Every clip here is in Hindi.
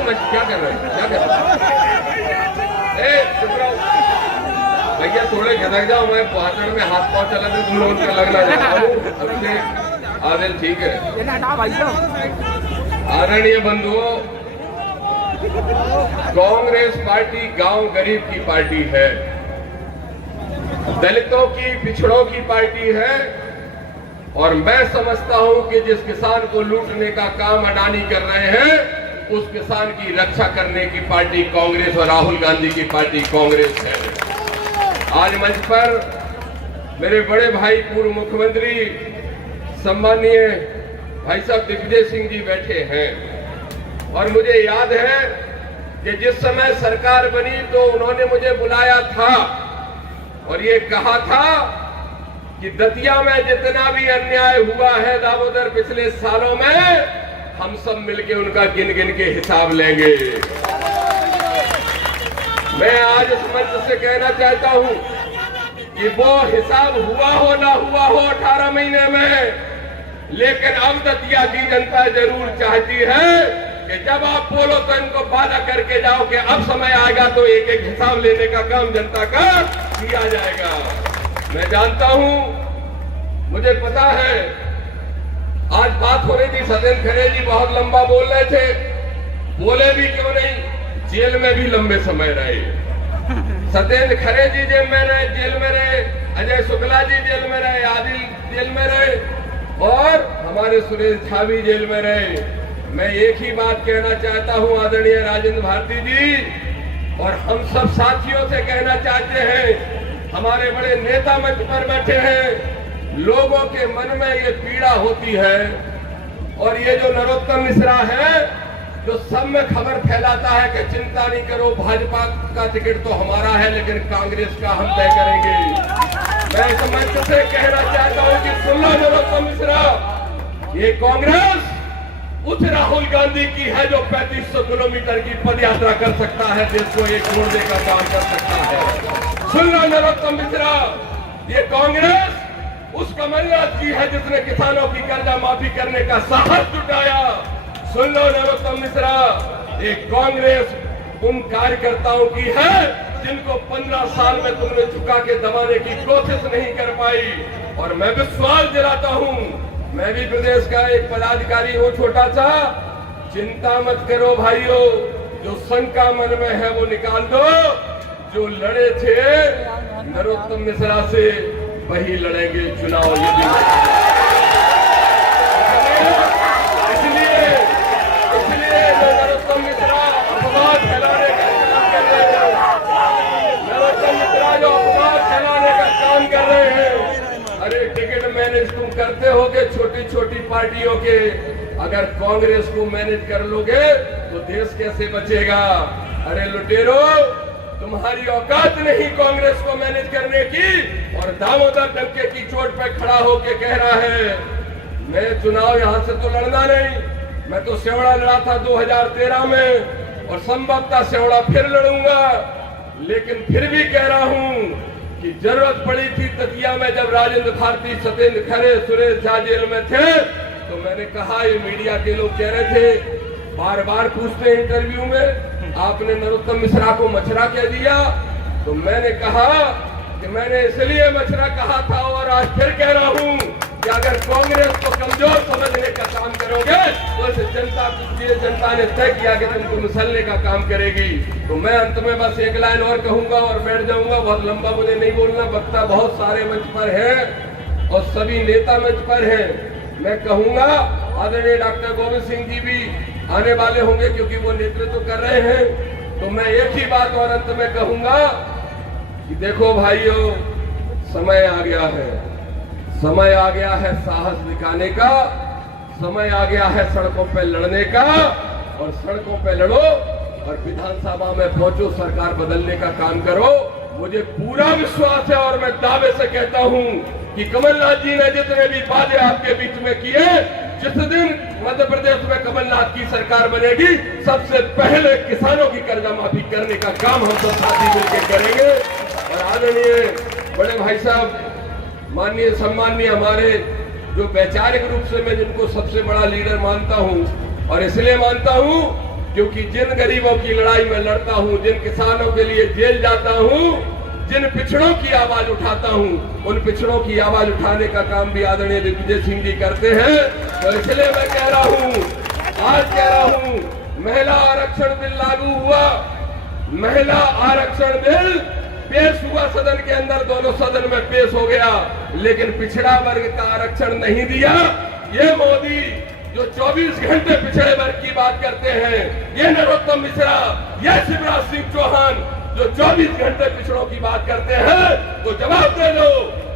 हो क्या कर रहे हैं, क्या कर रहे हैं? चुप रहो भैया, थोड़े खदक जाओ, मैं पहुंचने में हाथ पाँव चला तो तुम लोगों का लगना जाता। आदिल ठीक है। आदरणीय बंधुओं, कांग्रेस पार्टी गांव गरीब की पार्टी है, दलितों की, पिछड़ों की पार्टी है। और मैं समझता हूं कि जिस किसान को लूटने का काम अडानी कर रहे हैं, उस किसान की रक्षा करने की पार्टी कांग्रेस और राहुल गांधी की पार्टी कांग्रेस है। आज मंच पर मेरे बड़े भाई पूर्व मुख्यमंत्री सम्माननीय भाई साहब दिग्विजय सिंह जी बैठे हैं। और मुझे याद है कि जिस समय सरकार बनी तो उन्होंने मुझे बुलाया था और ये कहा था कि दतिया में जितना भी अन्याय हुआ है दामोदर पिछले सालों में, हम सब मिलके उनका गिन गिन के हिसाब लेंगे। मैं आज इस मंच से कहना चाहता हूं कि वो हिसाब हुआ हो ना हुआ हो 18 महीने में, लेकिन अब दतिया की जनता जरूर चाहती है कि जब आप बोलो तो इनको वादा करके जाओ कि अब समय आएगा तो एक एक हिसाब लेने का काम जनता का किया जाएगा। मैं जानता हूं, मुझे पता है, आज बात हो रही थी, सत्येंद्र खरे जी बहुत लंबा बोल रहे थे, बोले भी क्यों नहीं, जेल में भी लंबे समय रहे। सत्येंद्र खरे जी जेल में रहे, अजय शुक्ला जी जेल में रहे, आदिल जेल में रहे और हमारे सुरेश झा भी जेल में रहे। मैं एक ही बात कहना चाहता हूं आदरणीय राजेंद्र भारती जी और हम सब साथियों से कहना चाहते हैं, हमारे बड़े नेता मंच पर बैठे हैं, लोगों के मन में ये पीड़ा होती है। और ये जो नरोत्तम मिश्रा है जो सब में खबर फैलाता है कि चिंता नहीं करो, भाजपा का टिकट तो हमारा है लेकिन कांग्रेस का हम तय करेंगे। मैं इस मंच से कहना चाहता हूं कि सुन लो नरोत्तम मिश्रा, ये कांग्रेस उस राहुल गांधी की है जो 3500 किलोमीटर की पद यात्रा कर सकता है, देश को एक जोड़ने का काम कर सकता है। सुन लो नरोत्तम मिश्रा, ये कांग्रेस उस कमलनाथ की है जिसने किसानों की कर्जा माफी करने का साहस जुटाया। सुन लो नरोत्तम मिश्रा, एक कांग्रेस उन कार्यकर्ताओं की है जिनको 15 साल में तुमने झुका के दबाने की कोशिश नहीं कर पाई। और मैं विश्वास दिलाता हूं, मैं भी प्रदेश का एक पदाधिकारी हूं छोटा सा, चिंता मत करो भाइयों, जो शंका मन में है वो निकाल दो। जो लड़े थे नरोत्तम मिश्रा से वही लड़ेंगे चुनाव। इसलिए नरोत्तम मिश्रा अपवाद फैलाने का काम कर रहे हैं, नरोत्तम मिश्रा जो अपवाद फैलाने का काम कर रहे हैं। अरे टिकट मैनेज तुम करते होगे छोटी छोटी पार्टियों के, अगर कांग्रेस को मैनेज कर लोगे तो देश कैसे बचेगा? अरे लुटेरो, तुम्हारी औकात नहीं कांग्रेस को मैनेज करने की। और दामोदर डंके की चोट पे खड़ा होके कह रहा है मैं चुनाव यहां से तो लड़ना नहीं, मैं तो सेवड़ा लड़ा था 2013 में और संभवतः सेवड़ा फिर लड़ूंगा। लेकिन फिर भी कह रहा हूं कि जरूरत पड़ी थी दतिया में जब राजेंद्र भारती, सत्येंद्र खरे, सुरेश झा जेल में थे, तो मैंने कहा, ये मीडिया के लोग कह रहे थे, बार बार पूछते हैं इंटरव्यू में, आपने नरोत्तम मिश्रा को मछरा कह दिया। तो मैंने कहा कि मैंने इसलिए मछरा कहा था और आज फिर कह रहा हूं कि अगर कांग्रेस को कमजोर समझने का काम करोगे तो इस जनता ने तय किया कि तुमको मिसलने का काम करेगी। तो मैं अंत में बस एक लाइन और कहूंगा और बैठ जाऊंगा, बहुत लंबा मुझे नहीं बोलना, वक्ता बहुत सारे मंच पर हैं और सभी नेता मंच पर हैं। मैं कहूंगा आदरणीय डॉक्टर गोविंद सिंह जी भी आने वाले होंगे क्योंकि वो नेतृत्व कर रहे हैं। तो मैं एक ही बात और अंत में कहूंगा कि देखो भाइयों, समय आ गया है, समय आ गया है साहस दिखाने का, समय आ गया है सड़कों पे लड़ने का। और सड़कों पे लड़ो और विधानसभा में पहुंचो, सरकार बदलने का काम करो। मुझे पूरा विश्वास है और मैं दावे से कहता हूं कि कमलनाथ जी ने जितने भी वादे आपके बीच में किए, जिस दिन मध्य प्रदेश में कमलनाथ की सरकार बनेगी, सबसे पहले किसानों की कर्जा माफी करने का काम हम सब साथी मिलकर करेंगे। और आदरणीय बड़े भाई साहब, माननीय सम्माननीय हमारे जो वैचारिक रूप से मैं जिनको सबसे बड़ा लीडर मानता हूं, और इसलिए मानता हूं क्योंकि जिन गरीबों की लड़ाई में लड़ता हूं, जिन किसानों के लिए जेल जाता हूं, जिन पिछड़ों की आवाज उठाता हूं, उन पिछड़ों की आवाज उठाने का काम भी आदरणीय दिग्विजय सिंह जी करते हैं। तो इसलिए मैं कह रहा हूं, आज कह रहा हूं, महिला आरक्षण बिल लागू हुआ, महिला आरक्षण बिल पेश हुआ सदन के अंदर, दोनों सदन में पेश हो गया, लेकिन पिछड़ा वर्ग का आरक्षण नहीं दिया। ये मोदी जो 24 घंटे पिछड़े वर्ग की बात करते हैं, ये नरोत्तम मिश्रा, ये शिवराज सिंह चौहान जो 24 घंटे पिछड़ों की बात करते हैं, तो जवाब दे दो,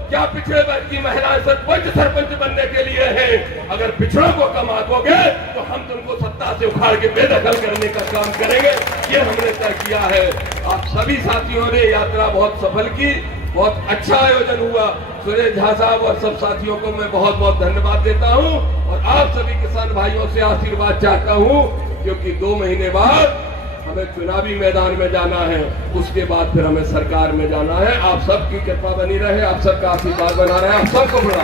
क्या पिछड़े वर्ग की महिलाएं सरपंच बनने के लिए हैं? अगर पिछड़ों को कम आंकोगे तो हम तुमको सत्ता से उखाड़ के बेदखल करने का काम करेंगे, ये हमने तय किया है। आप सभी साथियों ने यात्रा बहुत सफल की, बहुत अच्छा आयोजन हुआ। सुरेश झा साहब और सब साथियों को मैं बहुत बहुत धन्यवाद देता हूं और आप सभी किसान भाइयों से आशीर्वाद चाहता हूं, क्योंकि 2 महीने बाद हमें चुनावी मैदान में जाना है, उसके बाद फिर हमें सरकार में जाना है। आप सबकी कृपा बनी रहे, आप सबका आशीर्वाद बना रहे, आप सबको बना